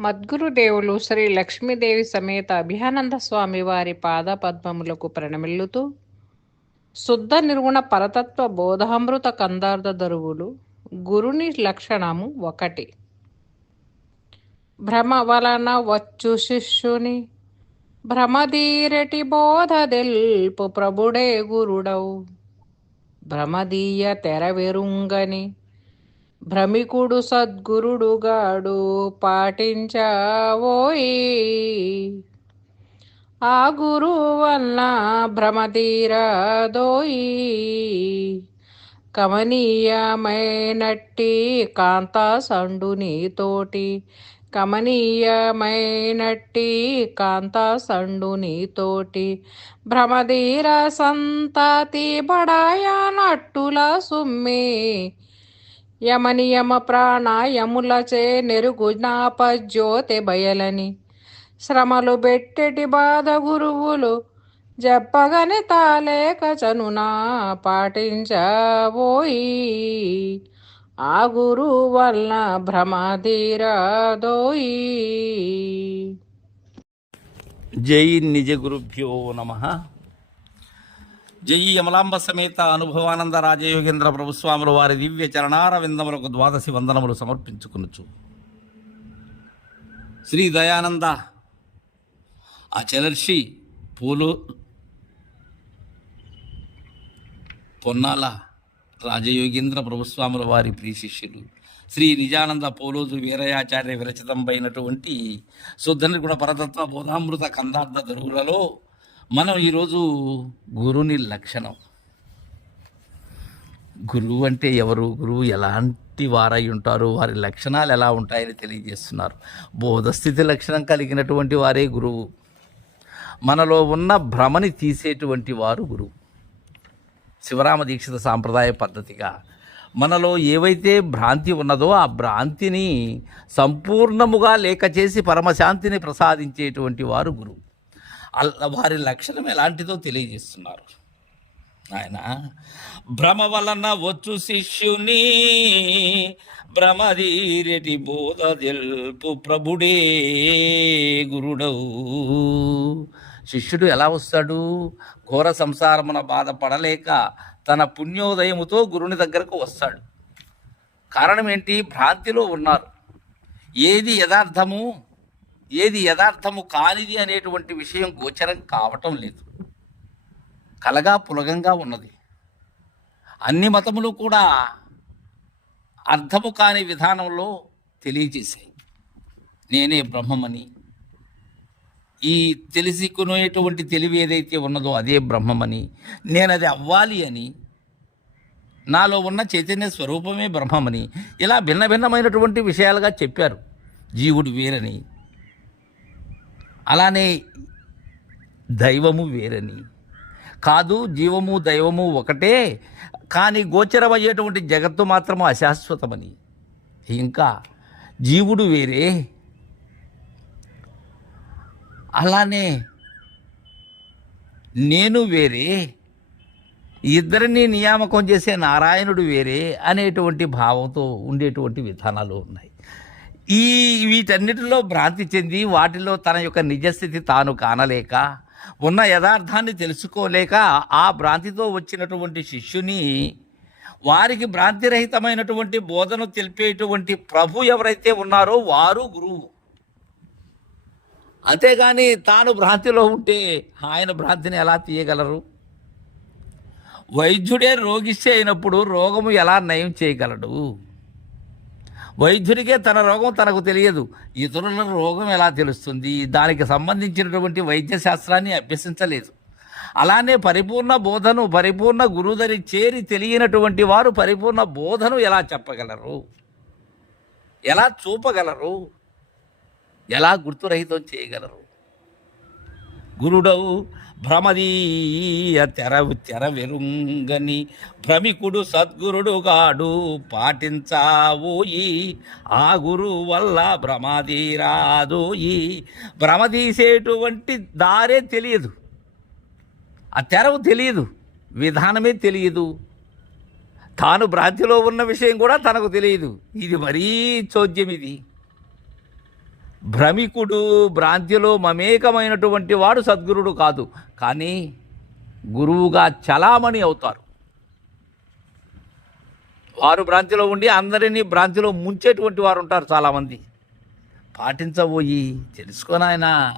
మద్గురుదేవులు శ్రీ లక్ష్మీదేవి సమేత అభియానంద స్వామి వారి పాద పద్మములకు ప్రణమిల్లుతూ శుద్ధ నిర్గుణ పరతత్వ బోధామృత కందార్థ దరువులు గురుని లక్షణము ఒకటి. భ్రమ వలన వచ్చు శిష్యుని భ్రమధీరటి బోధ దెల్పు ప్రభుడే గురుడవు. భ్రమదీయ తెరవెరుంగని భ్రమికుడు సద్గురుడుగాడు పాటించావోయి. ఆ గురువు వల్ల భ్రమతీరదోయి కమనీయమైనట్టి కాంత సండుని తోటి కమనీయమైనట్టి కాంత సండుని తోటి భ్రమధీర సంతతి బడాయనట్టుల సుమ్మే. యమనియమ ప్రాణాయములచే నెరుగు జ్ఞాపజ్యోతి బయలని. శ్రమలు బెట్టెటి బాధ గురువులు చెప్పగని తాలేక చనునా పాటించబోయి. ఆ గురు వల్ల భ్రమధీరదోయి. జై నిజ గురుభ్యో నమ. జై యమలాంబ సమేత అనుభవానంద రాజయోగేంద్ర ప్రభుస్వాముల వారి దివ్య చరణార విందములకు ద్వాదశి వందనములు సమర్పించుకునుచు. శ్రీ దయానంద ఆచరర్షి పూలు పొన్నాల రాజయోగేంద్ర ప్రభుస్వాముల వారి ప్రియ శిష్యులు. శ్రీ నిజానంద పోలోజు వీరయాచార్య విరచితంపైనటువంటి శుద్ధని కూడా పరతత్వ బోధామృత కందార్థ దరువులలో మనం ఈరోజు గురువుని లక్షణం. గురువు అంటే ఎవరు? గురువు ఎలాంటి వారై ఉంటారు? వారి లక్షణాలు ఎలా ఉంటాయని తెలియజేస్తున్నారు. బోధస్థితి లక్షణం కలిగినటువంటి వారే గురువు. మనలో ఉన్న భ్రమని తీసేటువంటి వారు గురువు. శివరామ దీక్షిత సాంప్రదాయ పద్ధతిగా మనలో ఏవైతే భ్రాంతి ఉన్నదో ఆ భ్రాంతిని సంపూర్ణముగా లేక చేసి పరమశాంతిని ప్రసాదించేటువంటి వారు గురువు. వారి లక్షణం ఎలాంటిదో తెలియజేస్తున్నారు. ఆయన భ్రమ వలన వచ్చు శిష్యుని భ్రమధీరటి బోధ తెలుపు ప్రభుడే గురుడవు. శిష్యుడు ఎలా వస్తాడు? ఘోర సంసారమున బాధపడలేక తన పుణ్యోదయముతో గురుని దగ్గరకు వస్తాడు. కారణం ఏంటి? భ్రాంతిలో ఉన్నారు. ఏది యథార్థము? ఏది యథార్థము కానిది అనేటువంటి విషయం గోచరం కావటం లేదు. కలగా పులగంగా ఉన్నది. అన్ని మతములు కూడా అర్థము కాని విధానంలో తెలియజేశాయి. నేనే బ్రహ్మమని. ఈ తెలుసుకునేటువంటి తెలివి ఏదైతే ఉన్నదో అదే బ్రహ్మమని. నేను అది అవ్వాలి అని. నాలో ఉన్న చైతన్య స్వరూపమే బ్రహ్మమని. ఇలా భిన్న భిన్నమైనటువంటి విషయాలుగా చెప్పారు. జీవుడు వేరని. అలానే దైవము వేరని. కాదు జీవము దైవము ఒకటే కానీ గోచరమయ్యేటువంటి జగత్తు మాత్రము అశాశ్వతమని. ఇంకా జీవుడు వేరే. అలానే నేను వేరే. ఇద్దరిని నియామకం చేసే నారాయణుడు వేరే అనేటువంటి భావంతో ఉండేటువంటి విధానాలు ఉన్నాయి. ఈ వీటన్నిటిలో భ్రాంతి చెంది వాటిలో తన యొక్క నిజస్థితి తాను కానలేక ఉన్న యథార్థాన్ని తెలుసుకోలేక ఆ భ్రాంతితో వచ్చినటువంటి శిష్యుని వారికి భ్రాంతిరహితమైనటువంటి బోధన తెలిపేటువంటి ప్రభు ఎవరైతే ఉన్నారో వారు గురువు. అంతేగాని తాను భ్రాంతిలో ఉంటే ఆయన భ్రాంతిని ఎలా తీయగలరు? వైద్యుడే రోగిస్తే అయినప్పుడు రోగము ఎలా నయం చేయగలడు? వైద్యుడికే తన రోగం తనకు తెలియదు. ఇతరుల రోగం ఎలా తెలుస్తుంది? దానికి సంబంధించినటువంటి వైద్య శాస్త్రాన్ని అభ్యసించలేదు. అలానే పరిపూర్ణ బోధను పరిపూర్ణ గురుదరి చేరి తెలియనటువంటి వారు పరిపూర్ణ బోధను ఎలా చెప్పగలరు? ఎలా చూపగలరు? ఎలా గుర్తురహితం చేయగలరు? గురుడవు భ్రమదీయ తెర తెర వెరుంగని భ్రమికుడు సద్గురుడు గాడు పాటించావోయి ఆ గురు వల్ల భ్రమదీరాదోయి. ఈ తీసేటువంటి దారే తెలియదు. ఆ తెరవు తెలియదు. విధానమే తెలియదు. తాను భ్రాంతిలో ఉన్న విషయం కూడా తనకు తెలియదు. ఇది మరీ చోద్యం ఇది భ్రమికుడు భ్రాంతిలో మమేకమైనటువంటి వాడు సద్గురుడు కాదు. కానీ గురువుగా చలామణి అవుతారు. వారు భ్రాంతిలో ఉండి అందరినీ భ్రాంతిలో ముంచేటువంటి వారు ఉంటారు చాలామంది. పాటించబోయి తెలుసుకోనాయనా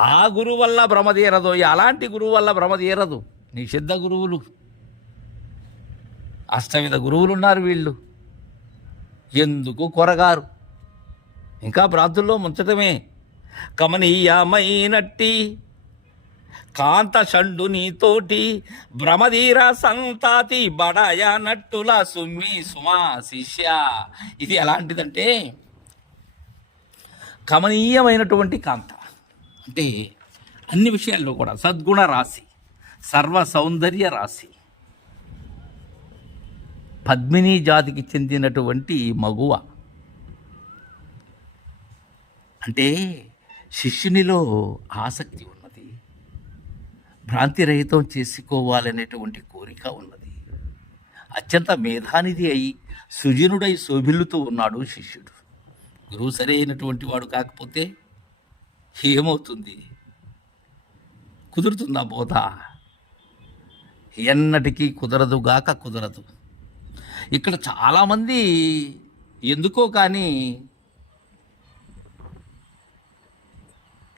ఆ గురువు వల్ల భ్రమ తీరదు. అలాంటి గురువు వల్ల భ్రమ తీరదు. నిషిద్ధ గురువులు. అష్టవిధ గురువులు ఉన్నారు వీళ్ళు. ఎందుకు కొరగారు? ఇంకా భ్రాంతుల్లో ముంచటమే. కమనీయమైనట్టి కాంత షండు నీతోటి భ్రమధీర సంతాతి బడాయ నట్టుల సుమ్మి సుమా శిష్య. ఇది ఎలాంటిదంటే కమనీయమైనటువంటి కాంత. అంటే అన్ని విషయాల్లో కూడా సద్గుణ రాశి సర్వ సౌందర్య రాశి పద్మిని జాతికి చెందినటువంటి మగువ. అంటే శిష్యునిలో ఆసక్తి ఉన్నది. భ్రాంతిరహితం చేసుకోవాలనేటువంటి కోరిక ఉన్నది. అత్యంత మేధానిధి అయి సుజనుడై శోభిల్లుతూ ఉన్నాడు శిష్యుడు. గురువు సరైనటువంటి వాడు కాకపోతే ఏమవుతుంది? కుదురుతుందా బోధ? ఎన్నటికీ కుదరదుగాక కుదరదు. ఇక్కడ చాలామంది ఎందుకో కానీ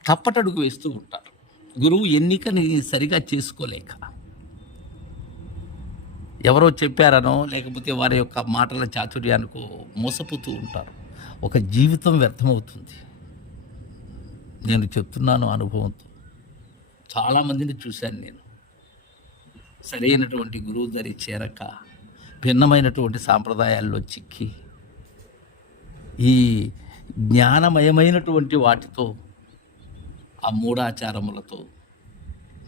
తప్పటడుగు వేస్తూ ఉంటారు. గురువు ఎన్నికని సరిగా చేసుకోలేక. ఎవరో చెప్పారనో లేకపోతే వారి యొక్క మాటల చాతుర్యానికో మోసపోతూ ఉంటారు. ఒక జీవితం వ్యర్థమవుతుంది. నేను చెప్తున్నాను అనుభవంతో. చాలామందిని చూశాను నేను. సరైనటువంటి గురువు దరి చేరక భిన్నమైనటువంటి సాంప్రదాయాల్లో చిక్కి ఈ జ్ఞానమయమైనటువంటి వాటితో ఆ మూఢాచారములతో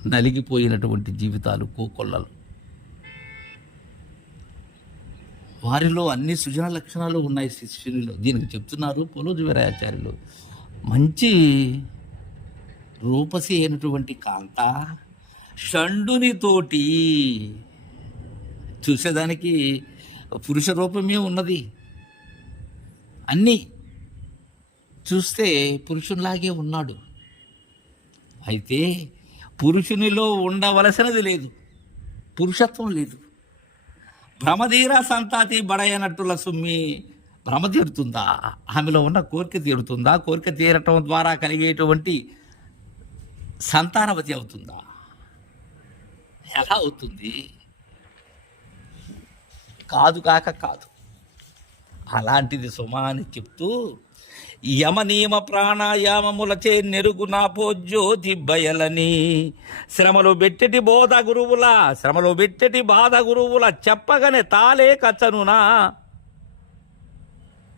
నలిగిపోయినటువంటి జీవితాలు కోకొల్లలు. వారిలో అన్ని సృజన లక్షణాలు ఉన్నాయి శిష్యునిలో దీనికి చెప్తున్నారు పోలోజు వీరాచార్యులు. మంచి రూపసి అయినటువంటి కాంత షండునితోటి చూసేదానికి పురుష రూపమే ఉన్నది. అన్నీ చూస్తే పురుషునిలాగే ఉన్నాడు. అయితే పురుషునిలో ఉండవలసినది లేదు. పురుషత్వం లేదు. భ్రమధీర సంతాతి బడయనట్టుల సుమ్మి భ్రమ తీరుతుందా? ఆమెలో ఉన్న కోరిక తీరుతుందా? కోరిక తీరటం ద్వారా కలిగేటువంటి సంతానవతి అవుతుందా? ఎలా అవుతుంది? కాదు కాక కాదు. అలాంటిది సుమా అని చెప్తూ యమనియమ ప్రాణాయామములచే నెరుగు నాపో జ్యోతి బయలని. శ్రమలు బెట్టెటి బోధ గురువుల శ్రమలు బెట్టెటి బాధ గురువుల చెప్పగానే తాలే కచ్చనునా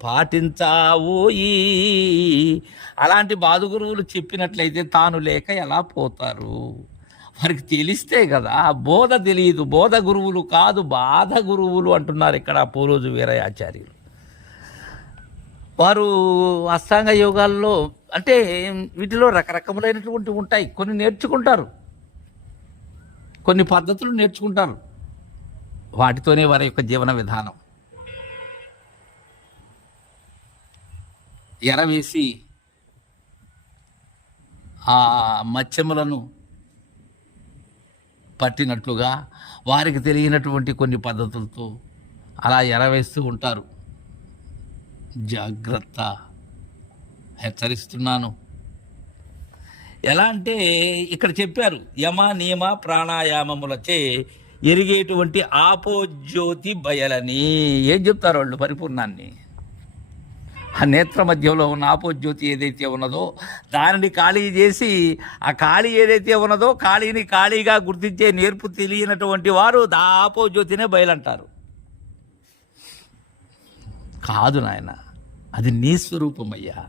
పాటించావోయి అలాంటి బాధ గురువులు చెప్పినట్లయితే తాను లేక ఎలా పోతారు? వారికి తెలిస్తే కదా బోధ తెలియదు బోధ గురువులు కాదు బాధ గురువులు అంటున్నారు ఇక్కడ పోరోజు వీరయాచార్యులు. వారు అష్టాంగ యోగాల్లో అంటే వీటిలో రకరకములైనటువంటి ఉంటాయి. కొన్ని నేర్చుకుంటారు. కొన్ని పద్ధతులు నేర్చుకుంటారు. వాటితోనే వారి యొక్క జీవన విధానం. ఎరవేసి ఆ మత్స్యములను పట్టినట్లుగా వారికి తెలియనటువంటి కొన్ని పద్ధతులతో అలా ఎరవేస్తూ ఉంటారు. జాగ్రత్త హెచ్చరిస్తున్నాను. ఎలా అంటే ఇక్కడ చెప్పారు యమ నియమ ప్రాణాయామములచే ఎరిగేటువంటి ఆపోజ్యోతి బయలని. ఏం చెప్తారు వాళ్ళు పరిపూర్ణాన్ని? ఆ నేత్ర మధ్యంలో ఉన్న ఆపోజ్యోతి ఏదైతే ఉన్నదో దానిని ఖాళీ చేసి ఆ ఖాళీ ఏదైతే ఉన్నదో ఖాళీని ఖాళీగా గుర్తించే నేర్పు తెలియనటువంటి వారు దా ఆపోజ్యోతినే బయలంటారు. కాదు నాయన అది నీ స్వరూపమయ్యా.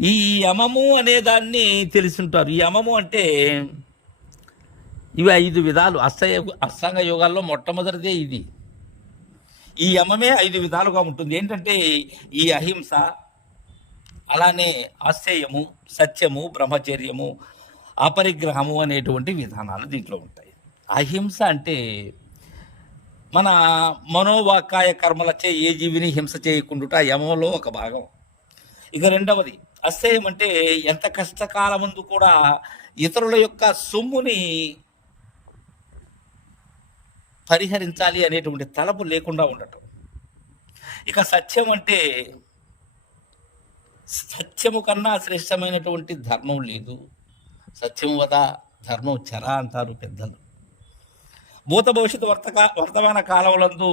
ఈ యమము అనే దాన్ని తెలుసుంటారు. ఈ యమము అంటే ఇవి ఐదు విధాలు. అస్తయ అష్టాంగ యోగాల్లో మొట్టమొదటిదే ఇది. ఈ యమమే ఐదు విధాలుగా ఉంటుంది. ఏంటంటే ఈ అహింస అలానే ఆశ్చర్యము సత్యము బ్రహ్మచర్యము అపరిగ్రహము అనేటువంటి విధానాలు దీంట్లో ఉంటాయి. అహింస అంటే మన మనోవాకాయ కర్మలచే ఏ జీవిని హింస చేయకుండుట యమంలో ఒక భాగం. ఇక రెండవది అస్థేయం అంటే ఎంత కష్టకాలముందు కూడా ఇతరుల యొక్క సొమ్ముని పరిహరించాలి అనేటువంటి తలపు లేకుండా ఉండటం. ఇక సత్యం అంటే సత్యము కన్నా శ్రేష్టమైనటువంటి ధర్మం లేదు. సత్యం వద ధర్మం చర అంటారు పెద్దలు. భూత భవిష్యత్తు వర్తక వర్తమాన కాలములందు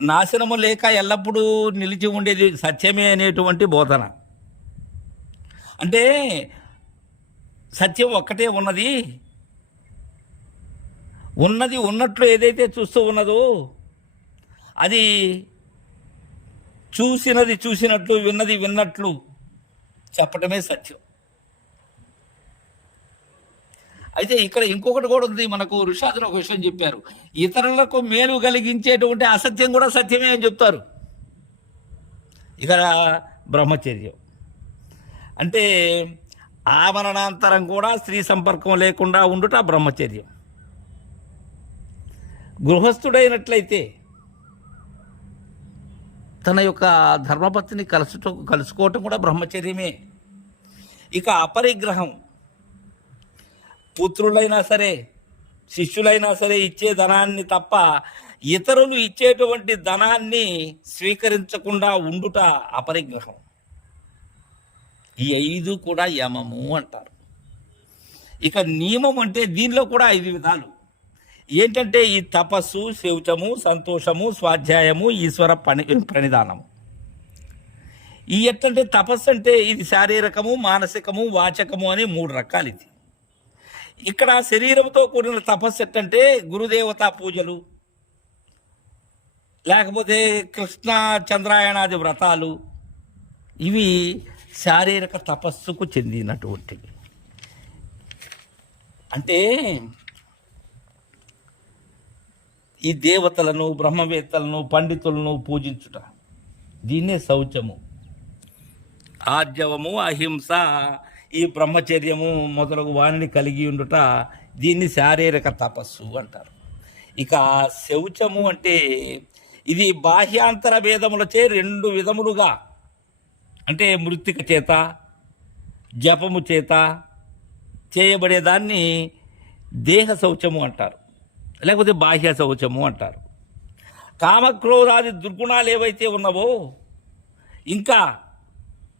నాశనము లేక ఎల్లప్పుడూ నిలిచి ఉండేది సత్యమే అనేటువంటి బోధన. అంటే సత్యం ఒక్కటే ఉన్నది. ఉన్నది ఉన్నట్లు ఏదైతే చూస్తూ ఉన్నదో అది చూసినది చూసినట్లు విన్నది విన్నట్లు చెప్పటమే సత్యం. అయితే ఇక్కడ ఇంకొకటి కూడా ఉంది. మనకు ఋషాదులు ఒక విషయం చెప్పారు. ఇతరులకు మేలు కలిగించేటువంటి అసత్యం కూడా సత్యమే అని చెప్తారు. ఇక్కడ బ్రహ్మచర్యం. అంటే ఆమరణాంతరం కూడా స్త్రీ సంపర్కం లేకుండా ఉండుట బ్రహ్మచర్యం. గృహస్థుడైనట్లయితే తన యొక్క ధర్మపత్ని కలుసుట కలుసుకోవటం కూడా బ్రహ్మచర్యమే. ఇక అపరిగ్రహం. పుత్రులైనా సరే శిష్యులైనా సరే ఇచ్చే ధనాన్ని తప్ప ఇతరులు ఇచ్చేటువంటి ధనాన్ని స్వీకరించకుండా ఉండుట అపరిగ్రహం. ఈ ఐదు కూడా యమము అంటారు. ఇక నియమం అంటే దీనిలో కూడా ఐదు విధాలు. ఏంటంటే ఈ తపస్సు శౌచము సంతోషము స్వాధ్యాయము ఈశ్వర పని ప్రణిధానము. ఈ ఎట్లంటే తపస్సు అంటే ఇది శారీరకము మానసికము వాచకము అని మూడు రకాలు ఇది. ఇక్కడ శరీరంతో కూడిన తపస్సు ఏంటంటే గురుదేవతా పూజలు లేకపోతే కృష్ణ చంద్రాయణాది వ్రతాలు ఇవి శారీరక తపస్సుకు చెందినటువంటివి. అంటే ఈ దేవతలను బ్రహ్మవేత్తలను పండితులను పూజించుట దీన్నే శౌచము. ఆర్జవము అహింస ఈ బ్రహ్మచర్యము మొదలగు వాణిని కలిగి ఉండుట దీన్ని శారీరక తపస్సు అంటారు. ఇక శౌచము అంటే ఇది బాహ్యాంతర భేదములచే రెండు విధములుగా అంటే మృతిక చేత జపము చేత చేయబడేదాన్ని దేహ శౌచము అంటారు లేకపోతే బాహ్య శౌచము అంటారు. కామక్రోధాది దుర్గుణాలు ఏవైతే ఉన్నావో ఇంకా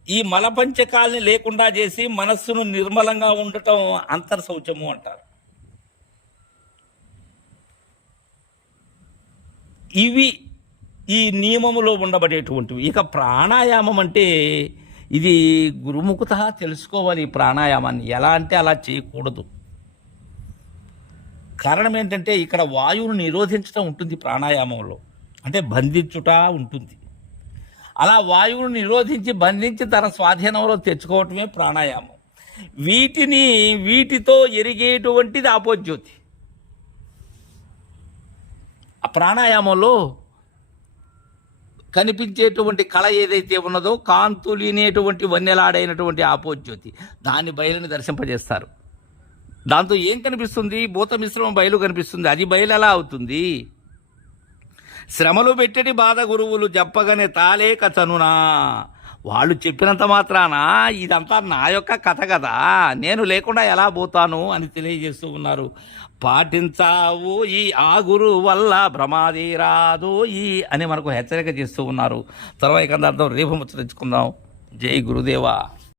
ఈ మలపంచకాలని లేకుండా చేసి మనస్సును నిర్మలంగా ఉండటం అంతర్శౌచము అంటారు. ఇవి ఈ నియమములో ఉండబడేటువంటివి. ఇక ప్రాణాయామం అంటే ఇది గురుముఖత తెలుసుకోవాలి ఈ ప్రాణాయామాన్ని. ఎలా అంటే అలా చేయకూడదు. కారణం ఏంటంటే ఇక్కడ వాయువును నిరోధించడం ఉంటుంది ప్రాణాయామంలో. అంటే బంధించుట ఉంటుంది. అలా వాయువును నిరోధించి బంధించి తన స్వాధీనంలో తెచ్చుకోవటమే ప్రాణాయామం. వీటిని వీటితో ఎరిగేటువంటిది ఆపోజ్యోతి. ఆ ప్రాణాయామంలో కనిపించేటువంటి కళ ఏదైతే ఉన్నదో కాంతులినేటువంటి వన్నెలాడైనటువంటి ఆపోజ్యోతి. దాన్ని బయలుని దర్శింపజేస్తారు. దాంతో ఏం కనిపిస్తుంది? భూత మిశ్రమం బయలు కనిపిస్తుంది. అది బయలు ఎలా అవుతుంది? శ్రమలు పెట్టటి బాధ గురువులు చెప్పగానే తాలే కథనునా. వాళ్ళు చెప్పినంత మాత్రాన ఇదంతా నా యొక్క కథ కదా. నేను లేకుండా ఎలా పోతాను అని తెలియజేస్తూ ఉన్నారు. పాటించావు ఈ ఆ గురు వల్ల ప్రమాది రాదు ఈ అని మనకు హెచ్చరిక చేస్తూ ఉన్నారు. తర్వాత అర్థం రేపు ముచ్చరించుకుందాం జై గురుదేవా.